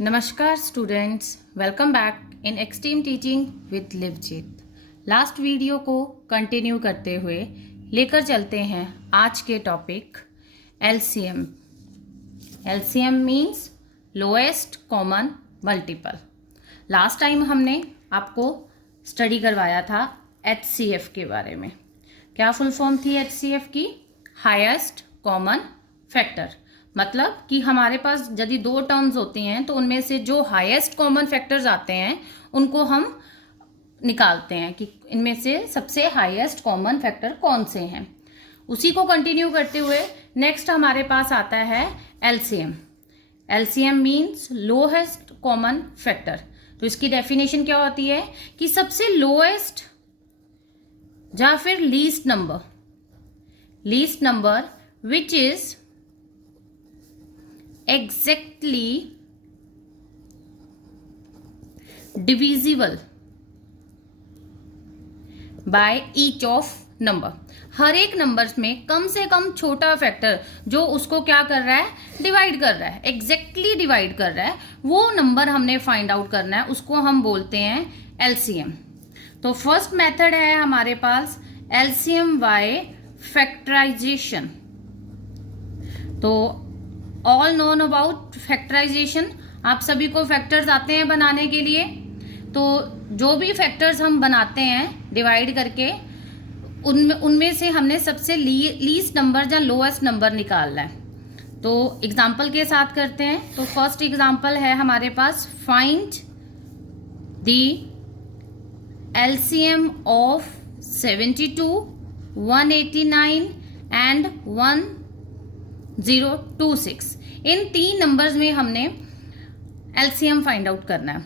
नमस्कार students, welcome back in extreme teaching with Livjeet. Last video को continue करते हुए लेकर चलते हैं आज के topic LCM. LCM means lowest common multiple. Last time हमने आपको स्टडी करवाया था एचसीएफ के बारे में। क्या फुल फॉर्म थी एचसीएफ की? Highest common factor. मतलब कि हमारे पास यदि दो टर्म्स होती हैं तो उनमें से जो हाईएस्ट कॉमन फैक्टर्स आते हैं उनको हम निकालते हैं कि इनमें से सबसे हाईएस्ट कॉमन फैक्टर कौन से हैं। उसी को कंटिन्यू करते हुए नेक्स्ट हमारे पास आता है LCM. LCM means lowest common factor. तो इसकी डेफिनेशन क्या होती है कि सबसे लोएस्ट या फिर least number which is exactly divisible by each of number। हर एक नंबर्स में कम से कम छोटा फैक्टर जो उसको क्या कर रहा है, डिवाइड कर रहा है, एग्जैक्टली डिवाइड कर रहा है, वो नंबर हमने फाइंड आउट करना है, उसको हम बोलते हैं एलसीएम। तो फर्स्ट मेथड है हमारे पास एलसीएम बाय फैक्टराइजेशन। तो ऑल नोन अबाउट फैक्टराइजेशन। आप सभी को फैक्टर्स आते हैं बनाने के लिए। तो जो भी फैक्टर्स हम बनाते हैं डिवाइड करके उनमें से हमने सबसे लीस्ट नंबर या लोएस्ट नंबर निकालना है। तो एग्जांपल के साथ करते हैं। तो फर्स्ट एग्जांपल है हमारे पास find the LCM of 72, 189 and 1026। इन तीन नंबर्स में हमने एलसीएम फाइंड आउट करना है।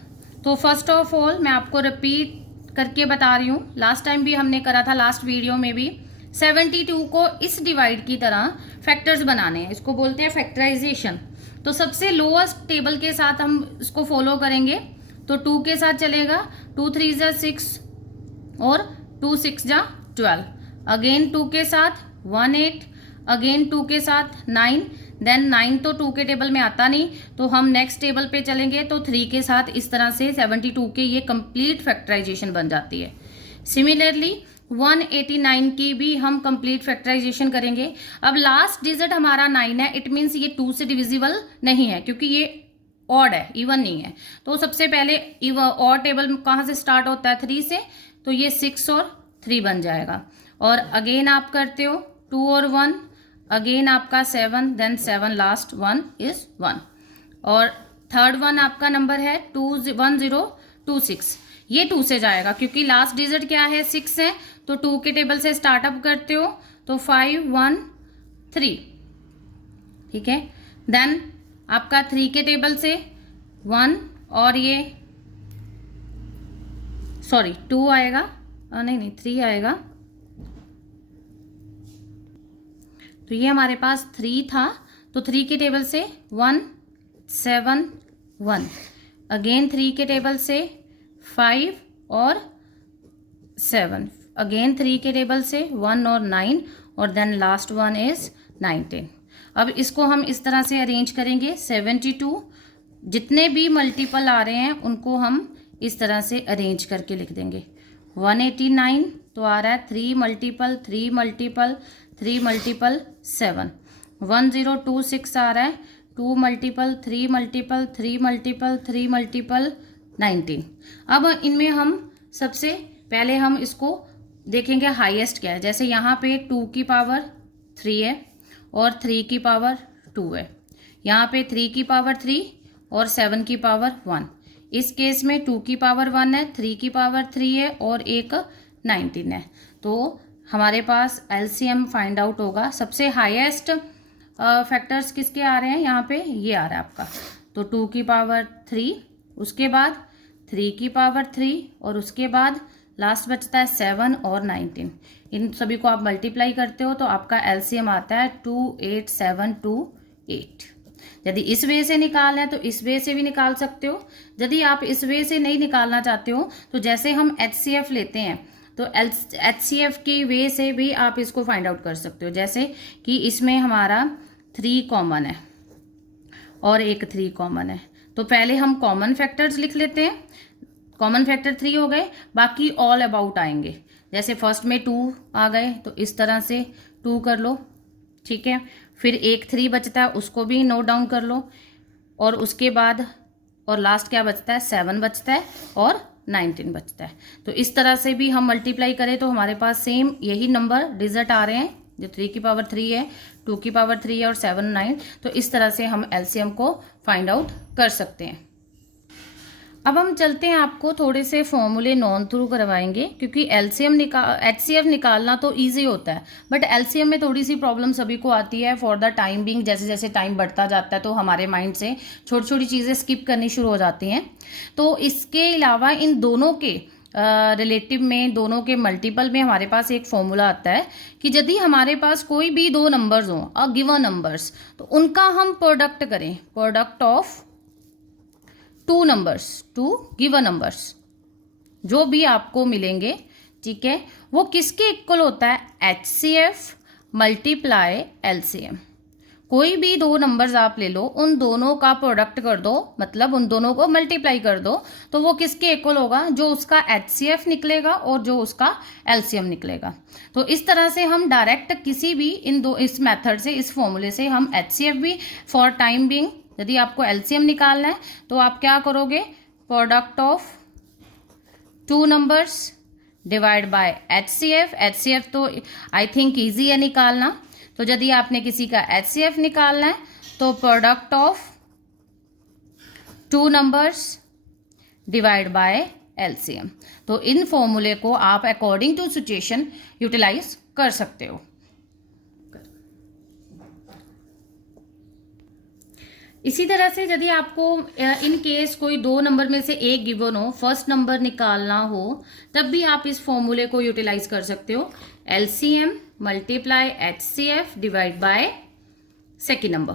तो फर्स्ट ऑफ ऑल मैं आपको रिपीट करके बता रही हूँ, लास्ट टाइम भी हमने करा था, लास्ट वीडियो में भी 72 को इस डिवाइड की तरह फैक्टर्स बनाने हैं, इसको बोलते हैं फैक्टराइजेशन। तो सबसे लोएस्ट टेबल के साथ हम इसको फॉलो करेंगे। तो 2 के साथ चलेगा, 2 3 जा 6 और 2 6 जा 12। अगेन 2 के साथ 1 8, अगेन 2 के साथ 9, देन 9 तो 2 के टेबल में आता नहीं, तो हम नेक्स्ट टेबल पे चलेंगे। तो 3 के साथ इस तरह से 72 के ये कंप्लीट फैक्टराइजेशन बन जाती है। सिमिलरली 189 की भी हम कंप्लीट फैक्टराइजेशन करेंगे। अब लास्ट डिजिट हमारा 9 है, इट मीन्स ये 2 से डिविजिबल नहीं है क्योंकि ये ऑड है, इवन नहीं है। तो सबसे पहले ऑड टेबल कहाँ से स्टार्ट होता है? 3 से। तो ये 6 और 3 बन जाएगा। और अगेन आप करते हो 2 और 1, अगेन आपका 7, देन 7 लास्ट 1 इज 1। और थर्ड वन आपका नंबर है 1026। ये 2 से जाएगा क्योंकि लास्ट डिजिट क्या है? 6 है। तो 2 के टेबल से स्टार्टअप करते हो तो 5 1 3, ठीक है। देन आपका 3 के टेबल से 1 और ये 2 आएगा, नहीं 3 आएगा। तो ये हमारे पास 3 था, तो 3 के टेबल से 1 7 1, अगेन 3 के टेबल से 5 और 7, अगेन 3 के टेबल से 1 और 9, और देन लास्ट वन इज 19। अब इसको हम इस तरह से अरेंज करेंगे। 72 जितने भी मल्टीपल आ रहे हैं उनको हम इस तरह से अरेंज करके लिख देंगे। 189 तो आ रहा है 3 मल्टीपल 3 मल्टीपल 3 मल्टीपल 7। 1026 आ रहा है 2 मल्टीपल 3 मल्टीपल 3 मल्टीपल 3 मल्टीपल 19। अब इनमें हम सबसे पहले हम इसको देखेंगे हाईएस्ट क्या है। जैसे यहाँ पे 2 की पावर 3 है और 3 की पावर 2 है, यहाँ पे 3 की पावर 3 और 7 की पावर 1। इस केस में 2 की पावर 1 है, 3 की पावर 3 है और एक 19 है। तो हमारे पास एलसीएम फाइंड आउट होगा। सबसे हाईएस्ट फैक्टर्स किसके आ रहे हैं? यहाँ पे ये आ रहा है आपका। तो 2 की पावर 3, उसके बाद 3 की पावर 3 और उसके बाद लास्ट बचता है 7 और 19। इन सभी को आप मल्टीप्लाई करते हो तो आपका एलसीएम आता है 28728। यदि इस वे से निकालना है तो इस वे से भी निकाल सकते हो। यदि आप इस वे से नहीं निकालना चाहते हो तो जैसे हम एचसीएफ लेते हैं तो एचसीएफ की वे से भी आप इसको फाइंड आउट कर सकते हो। जैसे कि इसमें हमारा 3 कॉमन है और एक 3 कॉमन है, तो पहले हम कॉमन फैक्टर्स लिख लेते हैं। कॉमन फैक्टर 3 हो गए, बाकी ऑल अबाउट आएंगे। जैसे फर्स्ट में 2 आ गए तो इस तरह से 2 कर लो, ठीक है। फिर एक 3 बचता है, उसको भी नोट डाउन कर लो। और उसके बाद और लास्ट क्या बचता है, 7 बचता है और 19 बचता है। तो इस तरह से भी हम मल्टीप्लाई करें तो हमारे पास सेम यही नंबर डिजिट आ रहे हैं, जो 3 की पावर 3 है, 2 की पावर 3 है और 7 9। तो इस तरह से हम एलसीएम को फाइंड आउट कर सकते हैं। अब हम चलते हैं, आपको थोड़े से फॉर्मूले नॉन थ्रू करवाएंगे, क्योंकि एचसीएफ निकालना तो इजी होता है, बट एलसीएम में थोड़ी सी प्रॉब्लम सभी को आती है फॉर द टाइम बिंग। जैसे जैसे टाइम बढ़ता जाता है तो हमारे माइंड से छोटी छोटी चीज़ें स्किप करनी शुरू हो जाती हैं। तो इसके अलावा इन दोनों के रिलेटिव में, दोनों के मल्टीपल में हमारे पास एक फॉर्मूला आता है कि यदि हमारे पास कोई भी दो नंबर्स हों, अ गिवन नंबर्स, तो उनका हम प्रोडक्ट करें, product of two numbers, two given numbers, जो भी आपको मिलेंगे, ठीक है, वो किसके इक्वल होता है, एचसीएफ मल्टीप्लाई एलसीएम। कोई भी दो नंबर्स आप ले लो, उन दोनों का प्रोडक्ट कर दो, मतलब उन दोनों को मल्टीप्लाई कर दो, तो वो किसके इक्वल होगा, जो उसका एचसीएफ निकलेगा और जो उसका एलसीएम निकलेगा। तो इस तरह से हम डायरेक्ट किसी भी इस मेथड से, इस फॉर्मूले से हम एचसीएफ भी फॉर टाइम बिंग, यदि आपको एलसीएम निकालना है तो आप क्या करोगे, product of two numbers divide by HCF. HCF तो आई थिंक ईजी है निकालना, तो यदि आपने किसी का एचसीएफ निकालना है तो product of two numbers divide by LCM. तो इन फॉर्मूले को आप अकॉर्डिंग टू सिचुएशन यूटिलाइज कर सकते हो। इसी तरह से यदि आपको इन केस कोई दो नंबर में से एक गिवन हो, फर्स्ट नंबर निकालना हो, तब भी आप इस फॉर्मूले को यूटिलाइज कर सकते हो, LCM multiply HCF divide by second number.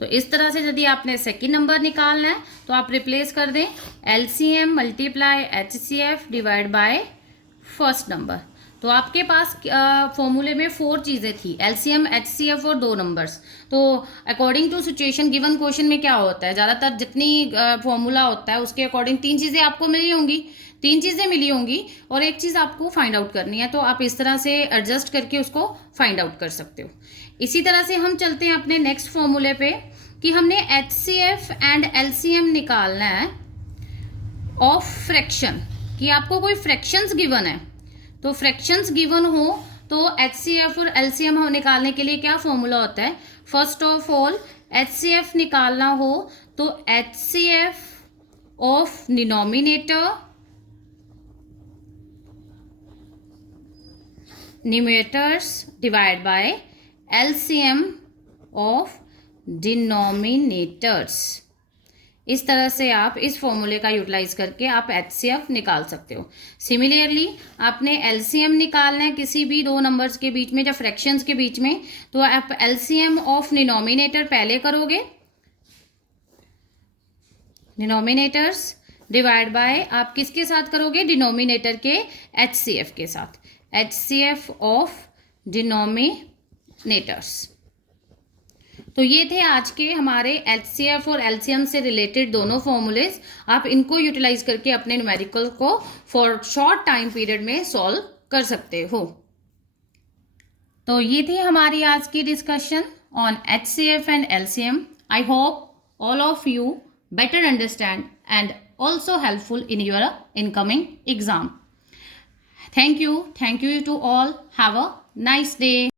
तो इस तरह से यदि आपने सेकेंड नंबर निकालना है तो आप रिप्लेस कर दें LCM multiply HCF divide by first number. तो आपके पास फॉर्मूले में 4 चीज़ें थी, एलसीएम एचसीएफ और दो नंबर्स। तो according to situation given question में क्या होता है, ज़्यादातर जितनी फॉर्मूला होता है उसके अकॉर्डिंग 3 चीज़ें आपको मिली होंगी, 3 चीज़ें मिली होंगी और एक चीज़ आपको फाइंड आउट करनी है। तो आप इस तरह से एडजस्ट करके उसको फाइंड आउट कर सकते हो। इसी तरह से हम चलते हैं अपने नेक्स्ट फॉर्मूले पे कि हमने एचसीएफ एंड एलसीएम निकालना है ऑफ फ्रैक्शन, कि आपको कोई फ्रैक्शंस गिवन है। तो फ्रैक्शंस गिवन हो तो एचसीएफ और एलसीएम निकालने के लिए क्या फॉर्मूला होता है, फर्स्ट ऑफ ऑल एचसीएफ निकालना हो तो HCF of denominator numerators divide by LCM of denominators. इस तरह से आप इस फॉर्मूले का यूटिलाइज करके आप एचसीएफ निकाल सकते हो। सिमिलरली आपने एलसीएम निकालना है किसी भी दो नंबर्स के बीच में, जब फ्रैक्शंस के बीच में, तो आप एलसीएम ऑफ डिनोमिनेटर पहले करोगे, डिनोमिनेटर्स डिवाइड बाय आप किसके साथ करोगे, डिनोमिनेटर के एचसीएफ के साथ, एचसीएफ ऑफ डिनोमिनेटर्स। तो ये थे आज के हमारे एचसीएफ और एलसीएम से रिलेटेड दोनों फॉर्मूलेज। आप इनको यूटिलाइज करके अपने न्यूमेरिकल को फॉर शॉर्ट टाइम पीरियड में सॉल्व कर सकते हो। तो ये थी हमारी आज की discussion on HCF and LCM. I hope all of you better understand and also helpful in your incoming exam. Thank you to all. Have a nice day.